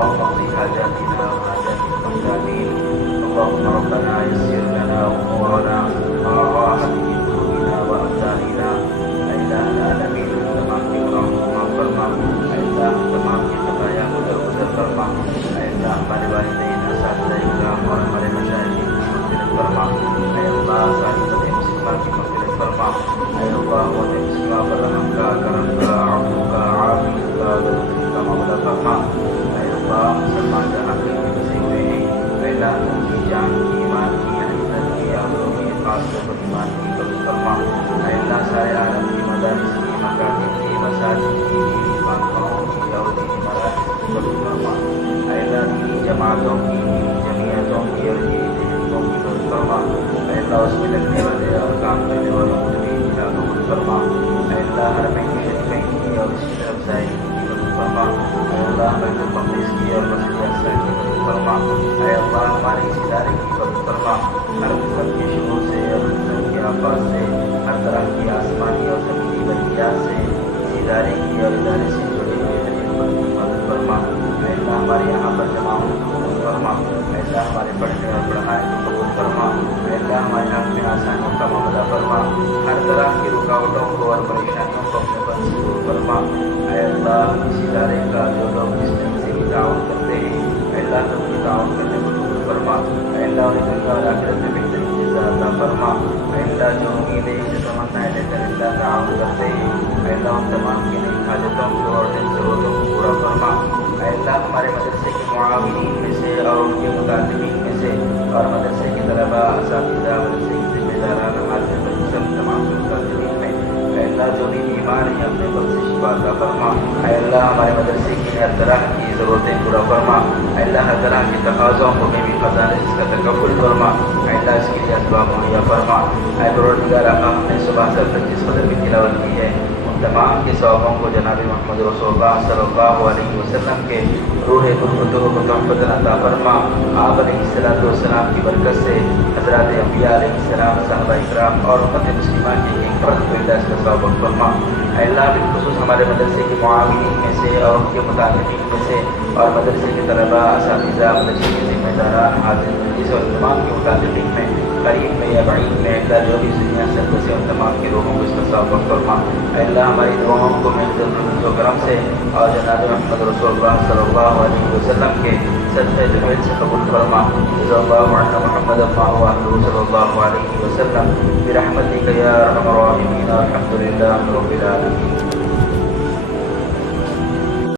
اللهم اقض حاجاتنا وحاجات المحتاجين. اللهم ربنا يسر لنا امورنا مع راحه قلوبنا وابداننا. الهنا نبی تمام کی گناہوں کو معاف فرما. اللہ تمام کی خطایا کو درگزر فرما. اللہ ہمارے والدین اساتذہ کرام اور ہمارے مشائخ کی مغفرت فرما. اے اللہ ساری مسلمہ کی مغفرت فرما. اے اللہ مسلمہ پر رحم کا، کرم کا، عفو کا، عافیت کا، درگزر کا معاملہ فرما. اے اللہ مسلمان جہاں کے پھنسے ہوئے ہیں، اے اللہ ان کی جان کی، ایمان کی، عزت کی، آبرو کی، خاص طور پر ایمان کی قبول فرما. اے اللہ سارے عالم کی مدارس کی، مکاتب کی، مساجد کی، خانقاہوں کی اور دینی مراکز کی قبول فرما. اے اللہ دینی جماعتوں کی، دینی جمعیتوں کی اور دینی تحریکوں کی قبول فرما. اے اللہ اس میں لگنے والے اور کام کرنے والوں کو بھی قبول فرما. اے اللہ ہر مہینے شریفین کی اور اس کی افزائی کی قبول فرما. اے اللہ بیت المقدس کی اور مسجد اقصی کی قبول فرما. اے اللہ ہمارے اس ادارے کی قبول فرما. ہر قسم کے شرور سے اور قسم کے آفات سے، ہر طرح کی آسمانی اور زمینی بلکیات سے اس ادارے کی اور ادارے سے جڑے ہوئے خدمت کی مدد فرما. اے اللہ ہمارے یہاں پر جمع ہونے کو قبول فرما. اے اللہ ہمارے پڑھنے اور پڑھانے کو قبول فرما. اے اللہ ہمارے حق میں آسانیوں کا معاملہ فرما. ہر طرح کی رکاوٹوں کو اور پریشانیوں کو اپنے پاس سے دور فرما. اے اللہ اس ادارے کا جو لوگ جس طرح سے بھی تعاون کرتے ہیں، اے اللہ تم کی تعاون کرنے کو قبول فرما. اے اللہ انہیں دنیا اور آخرت میں بہترین جزا عطا فرما. اے اللہ جو امیدیں جو تمنائیں لے کر اللہ تعاون کرتے ہیں، اے اللہ ان تمام کی نئی حاجتوں کو اور دل ضرورتوں کو پورا فرما. اے اللہ ہمارے مدرسے کے معاونین میں سے اور ان کے مکاتبین میں سے اور مدرسے کے طلباء، اساتذہ، مدرسے کے ذمہ داران، حاضر سب تمام مکاتبین میں اے اللہ جو بھی بیمار ہیں اپنے بل سے شفا عطا فرما. اے اللہ ہمارے مدرسے کی ہر طرح کی ضرورتیں پورا فرما. اے اللہ ہر طرح کے تقاضوں کو بھی خزانے اس کا تکفل فرما. اے اللہ اس کے لیے اسباب مہیا فرما. اے پروردگار ہم نے صبح سے تک جس قدر کی تلاوت کی ہے، ان تمام کے ثوابوں کو جناب محمد رسول اللہ صلی اللہ علیہ وسلم کے روح قدس کو تحفظ عطا فرما. آپ علیہ السلام کی برکت سے حضرات انبیاء علیہ السلام، صحابہ اکرام اور امت مسلمہ کے ایک فرد کو اللہ اس کا ثواب فرما. اے اللہ بالخصوص ہمارے مدرسے کے معاونین میں سے اور ان کے مطالبین میں سے اور مدرسے کے طلباء، اساتذہ، مدرسے کے ذمہ داران، حاضر مجلس اور تمام کے مطالبین میں قریب میں یا بعید میں اللہ جو بھی دنیا سے بسے ان تمام کے روحوں کو اس کا ثواب فرما. اے اللہ ہماری دعاؤں کو محض و کرم سے اور جناب محمد رسول اللہ صلی اللہ علیہ وسلم کے صدقہ جمیل سے قبول فرما. رضی اللہ عنہ محمد صلی اللہ علیہ وسلم برحمتک یا ارحم الراحمین. الحمد للہ رب العالمین.